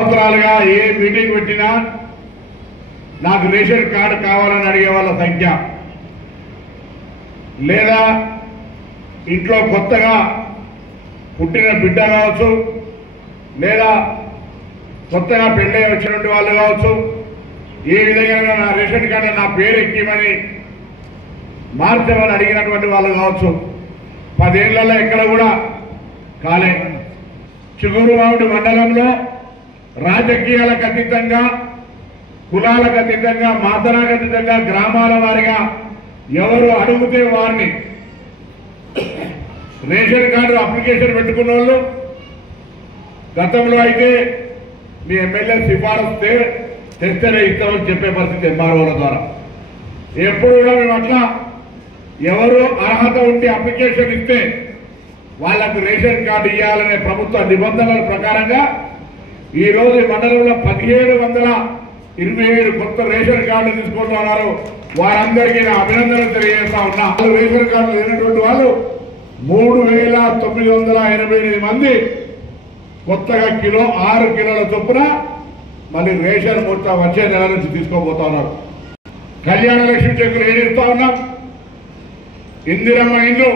సంవత్సరాలుగా ఏ మీటింగ్ పెట్టినా నాకు రేషన్ కార్డు కావాలని అడిగే వాళ్ళ సంఖ్య లేదా ఇంట్లో కొత్తగా పుట్టిన బిడ్డ కావచ్చు లేదా కొత్తగా పెళ్ళై వచ్చినటువంటి వాళ్ళు కావచ్చు ఏ విధంగా నా రేషన్ కార్డు నా పేరు ఎక్కిమని మార్చమని అడిగినటువంటి వాళ్ళు కావచ్చు 10 ఏళ్లలో ఎక్కడ కూడా కాలే చిగురుమామిడి మండలంలో రాజకీయాలకు అతీతంగా కులాలకు అతీతంగా మాతరాలకు అతీతంగా గ్రామాల వారిగా ఎవరు అడిగితే వారిని రేషన్ కార్డు అప్లికేషన్ పెట్టుకున్న వాళ్ళు గతంలో అయితే మీ ఎమ్మెల్యే సిఫారసు తెస్తేనే ఇస్తామని చెప్పే పరిస్థితి ఎంఆర్ఓల ద్వారా ఎప్పుడు కూడా మేము అట్లా ఎవరు అర్హత ఉండి అప్లికేషన్ ఇస్తే వాళ్లకు రేషన్ కార్డు ఇవ్వాలనే ప్రభుత్వ నిబంధనల ప్రకారంగా ఈ రోజు మండలంలో 1727 కొత్త రేషన్ కార్డులు తీసుకుంటున్నారు. వారందరికీ నా అభినందనలు తెలియజేస్తా ఉన్నా. రేషన్ కార్డు లేనటువంటి వాళ్ళు 3988 మంది కొత్తగా 6 కిలోల చొప్పున మళ్ళీ రేషన్ మొత్తం వచ్చే నెల నుంచి తీసుకోబోతా ఉన్నారు. కళ్యాణ లక్ష్మి చెక్కులు ఏడిస్తా ఉన్నాం. ఇందిరమ్మ ఇండ్లు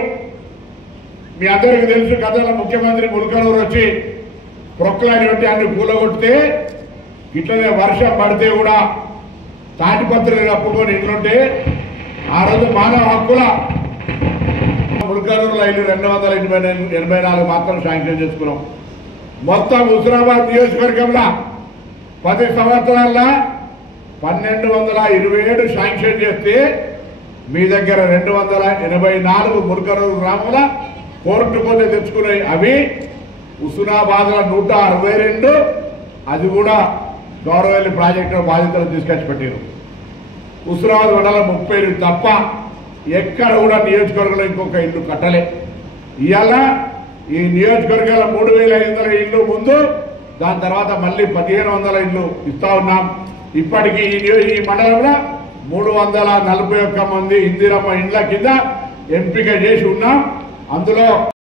మీ అందరికీ తెలుసు. గతంలో ముఖ్యమంత్రి ముల్కనూరు వచ్చి ప్రొక్లాని పెట్టి అన్ని కూలగొడితే ఇట్లనే వర్షం పడితే కూడా తాటిపత్రులు కప్పుకొని ఇండ్లుంటే ఆ రోజు మానవ హక్కుల ముల్కనూరులో ఇల్లు 284 మాత్రం శాంక్షన్ చేసుకున్నాం. మొత్తం హుజురాబాద్ నియోజకవర్గంలో 10 సంవత్సరాల్లో 1227 శాంక్షన్ చేస్తే మీ దగ్గర 284 ముల్కనూరు గ్రామంలో కోర్టు పోతే తెచ్చుకున్నాయి. అవి హుస్నాబాద్లో 162 అది కూడా గౌరవల్లి ప్రాజెక్టు బాధితులు తీసుకొచ్చి పెట్టారు. హుస్నాబాద్ మండలం 30 తప్ప ఎక్కడ కూడా నియోజకవర్గంలో ఇంకొక ఇల్లు కట్టలే. ఇవాళ ఈ నియోజకవర్గాల 3500 ఇల్లు ముందు దాని తర్వాత మళ్ళీ 1500 ఇల్లు ఇస్తా ఉన్నాం. ఇప్పటికీ ఈ మండలంలో 341 మంది ఇందిరమ్మ ఇండ్ల కింద ఎంపిక చేసి ఉన్నాం. అందులో